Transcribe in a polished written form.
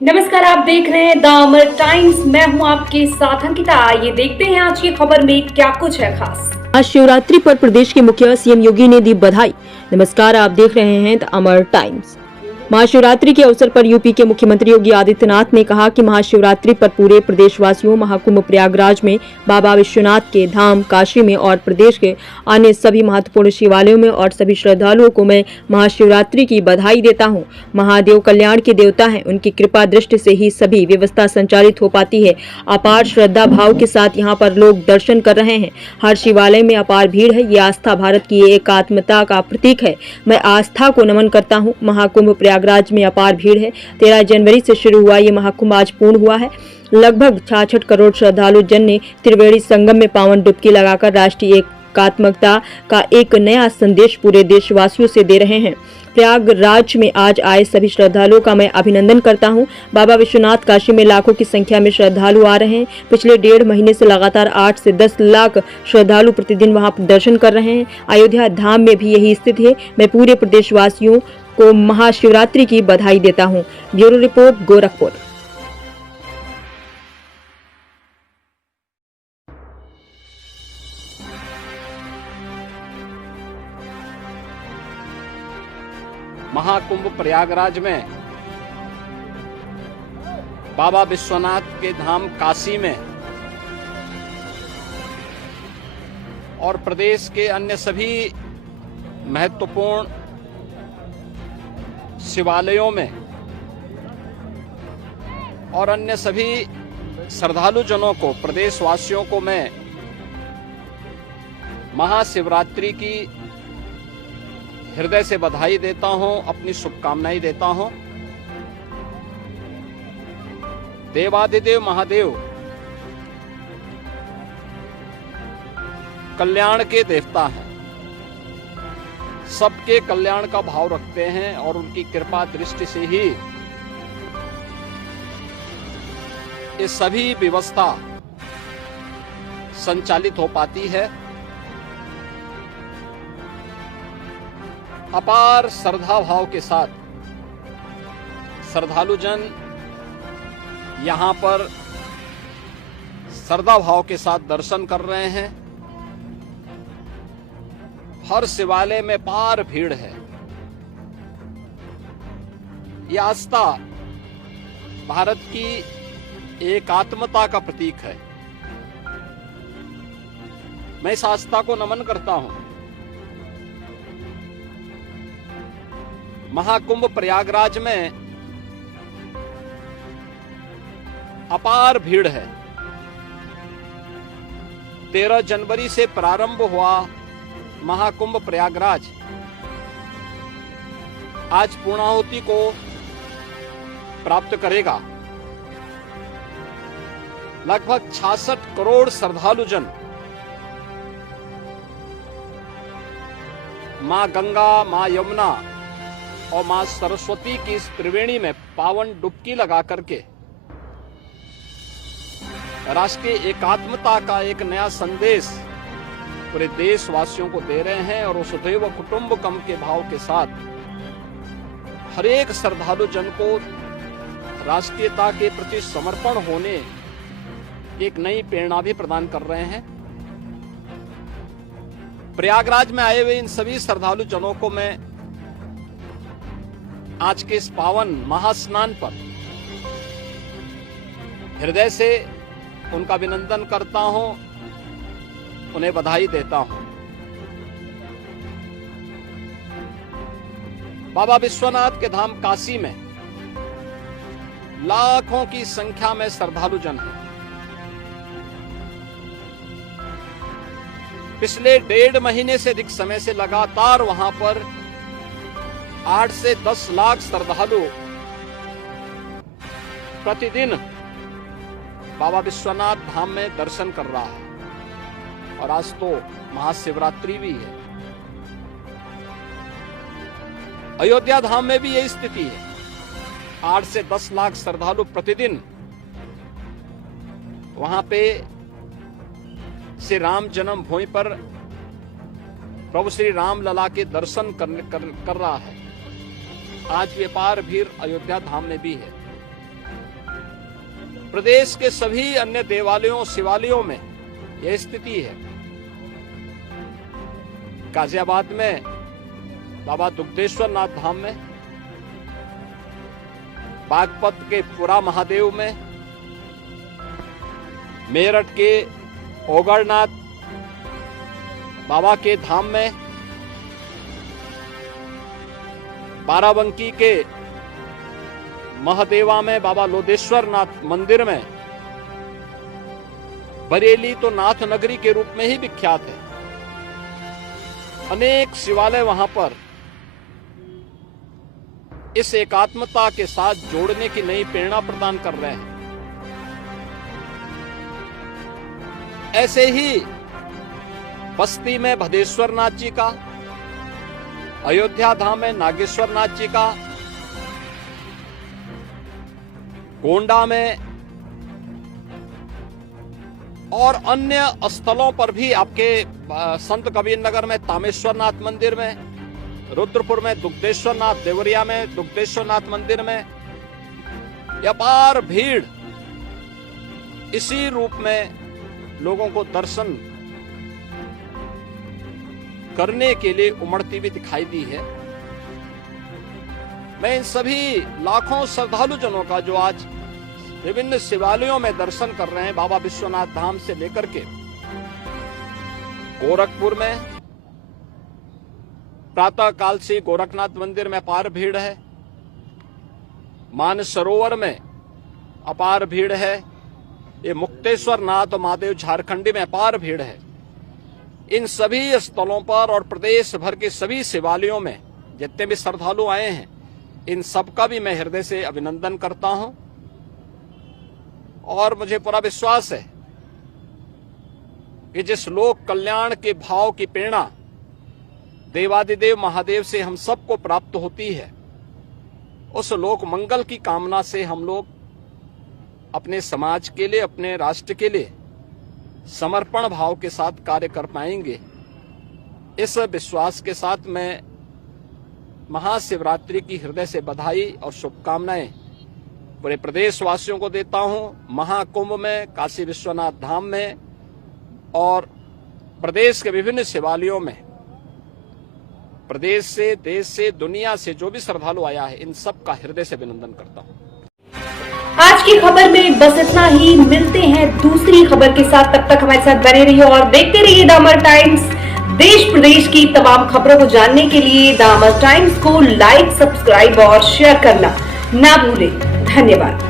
नमस्कार, आप देख रहे हैं द अमर टाइम्स। मैं हूं आपके साथ अंकिता। आइए देखते हैं आज की खबर में क्या कुछ है खास। आज शिवरात्रि पर प्रदेश के मुखिया सीएम योगी ने दी बधाई। नमस्कार, आप देख रहे हैं द अमर टाइम्स। महाशिवरात्रि के अवसर पर यूपी के मुख्यमंत्री योगी आदित्यनाथ ने कहा कि महाशिवरात्रि पर पूरे प्रदेशवासियों महाकुंभ प्रयागराज में, बाबा विश्वनाथ के धाम काशी में और प्रदेश के अन्य सभी महत्वपूर्ण शिवालयों में और सभी श्रद्धालुओं को मैं महाशिवरात्रि की बधाई देता हूं। महादेव कल्याण के देवता हैं, उनकी कृपा दृष्टि से ही सभी व्यवस्था संचालित हो पाती है। अपार श्रद्धा भाव के साथ यहाँ पर लोग दर्शन कर रहे हैं। हर शिवालय में अपार भीड़ है। ये आस्था भारत की एकात्मता का प्रतीक है। मैं आस्था को नमन करता हूँ। महाकुंभ प्रयागराज में अपार भीड़ है। 13 जनवरी से शुरू हुआ ये महाकुंभ आज पूर्ण हुआ है। लगभग 66 करोड़ श्रद्धालु जन ने त्रिवेणी संगम में पावन डुबकी लगाकर राष्ट्रीय एकात्मकता का एक नया संदेश पूरे देशवासियों से दे रहे हैं। प्रयागराज में आज आए सभी श्रद्धालुओं का मैं अभिनंदन करता हूं। बाबा विश्वनाथ काशी में लाखों की संख्या में श्रद्धालु आ रहे हैं। पिछले 1.5 महीने से लगातार 8 से 10 लाख श्रद्धालु प्रतिदिन वहां दर्शन कर रहे हैं। अयोध्या धाम में भी यही स्थिति है। मैं पूरे प्रदेशवासियों को महाशिवरात्रि की बधाई देता हूं। Bureau report, Gorakhpur. महाकुंभ प्रयागराज में, बाबा विश्वनाथ के धाम काशी में और प्रदेश के अन्य सभी महत्वपूर्ण शिवालयों में और अन्य सभी श्रद्धालु जनों को, प्रदेशवासियों को मैं महाशिवरात्रि की हृदय से बधाई देता हूं, अपनी शुभकामनाएं देता हूं। देवाधिदेव महादेव कल्याण के देवता हैं, सबके कल्याण का भाव रखते हैं और उनकी कृपा दृष्टि से ही ये सभी व्यवस्था संचालित हो पाती है। अपार श्रद्धा भाव के साथ श्रद्धालु जन यहां पर श्रद्धा भाव के साथ दर्शन कर रहे हैं। हर शिवालय में पार भीड़ है। यह आस्था भारत की एकात्मता का प्रतीक है। मैं इस आस्था को नमन करता हूं। महाकुंभ प्रयागराज में अपार भीड़ है। 13 जनवरी से प्रारंभ हुआ महाकुंभ प्रयागराज आज पूर्णाहुति को प्राप्त करेगा। लगभग 66 करोड़ श्रद्धालु जन मां गंगा, मां यमुना और मां सरस्वती की इस त्रिवेणी में पावन डुबकी लगा करके राष्ट्रीय एकात्मता का एक नया संदेश पूरे देशवासियों को दे रहे हैं। और वसुधैव कुटुंबकम के भाव के साथ हर एक श्रद्धालु जन को राष्ट्रीयता के प्रति समर्पण होने एक नई प्रेरणा भी प्रदान कर रहे हैं। प्रयागराज में आए हुए इन सभी श्रद्धालु जनों को मैं आज के इस पावन महास्नान पर हृदय से उनका अभिनंदन करता हूं, उन्हें बधाई देता हूं। बाबा विश्वनाथ के धाम काशी में लाखों की संख्या में श्रद्धालु जन हैं। पिछले 1.5 महीने से अधिक समय से लगातार वहां पर 8 से 10 लाख श्रद्धालु प्रतिदिन बाबा विश्वनाथ धाम में दर्शन कर रहा है। और आज तो महाशिवरात्रि भी है। अयोध्या धाम में भी यही स्थिति है। 8 से 10 लाख श्रद्धालु प्रतिदिन वहां पे श्री राम जन्मभूमि पर प्रभु श्री राम लला के दर्शन कर रहा है। आज व्यापार भीड़ अयोध्या धाम में भी है। प्रदेश के सभी अन्य देवालयों शिवालयों में यह स्थिति है। गाजियाबाद में बाबा दुग्धेश्वर नाथ धाम में, बागपत के पुरा महादेव में, मेरठ के ओगरनाथ बाबा के धाम में, बाराबंकी के महादेवा में बाबा लोदेश्वर नाथ मंदिर में, बरेली तो नाथ नगरी के रूप में ही विख्यात है। अनेक शिवालय वहां पर इस एकात्मता के साथ जोड़ने की नई प्रेरणा प्रदान कर रहे हैं। ऐसे ही बस्ती में भदेश्वर नाथ जी का, अयोध्या धाम में नागेश्वर नाथ जी का, गोंडा में और अन्य स्थलों पर भी आपके संत कबीर नगर में तामेश्वर नाथ मंदिर में, रुद्रपुर में दुग्धेश्वर नाथ, देवरिया में दुग्धेश्वर नाथ मंदिर में अपार भीड़ इसी रूप में लोगों को दर्शन करने के लिए उमड़ती हुई दिखाई दी है। मैं इन सभी लाखों श्रद्धालु जनों का जो आज विभिन्न शिवालयों में दर्शन कर रहे हैं, बाबा विश्वनाथ धाम से लेकर के गोरखपुर में प्रातः काल से गोरखनाथ मंदिर में अपार भीड़ है, मानसरोवर में अपार भीड़ है, ये मुक्तेश्वर नाथ और महादेव झारखंडी में अपार भीड़ है। इन सभी स्थलों पर और प्रदेश भर के सभी शिवालयों में जितने भी श्रद्धालु आए हैं, इन सबका भी मैं हृदय से अभिनंदन करता हूं और मुझे पूरा विश्वास है कि जिस लोक कल्याण के भाव की प्रेरणा देवादिदेव महादेव से हम सबको प्राप्त होती है, उस लोक मंगल की कामना से हम लोग अपने समाज के लिए, अपने राष्ट्र के लिए समर्पण भाव के साथ कार्य कर पाएंगे। इस विश्वास के साथ मैं महाशिवरात्रि की हृदय से बधाई और शुभकामनाएं पूरे प्रदेशवासियों को देता हूं। महाकुंभ में, काशी विश्वनाथ धाम में और प्रदेश के विभिन्न शिवालयों में प्रदेश से, देश से, दुनिया से जो भी श्रद्धालु आया है, इन सब का हृदय से अभिनंदन करता हूं। आज की खबर में बस इतना ही। मिलते हैं दूसरी खबर के साथ, तब तक हमारे साथ बने रहिए और देखते रहिए द अमर टाइम्स। देश प्रदेश की तमाम खबरों को जानने के लिए द अमर टाइम्स को लाइक, सब्सक्राइब और शेयर करना ना भूलें। धन्यवाद।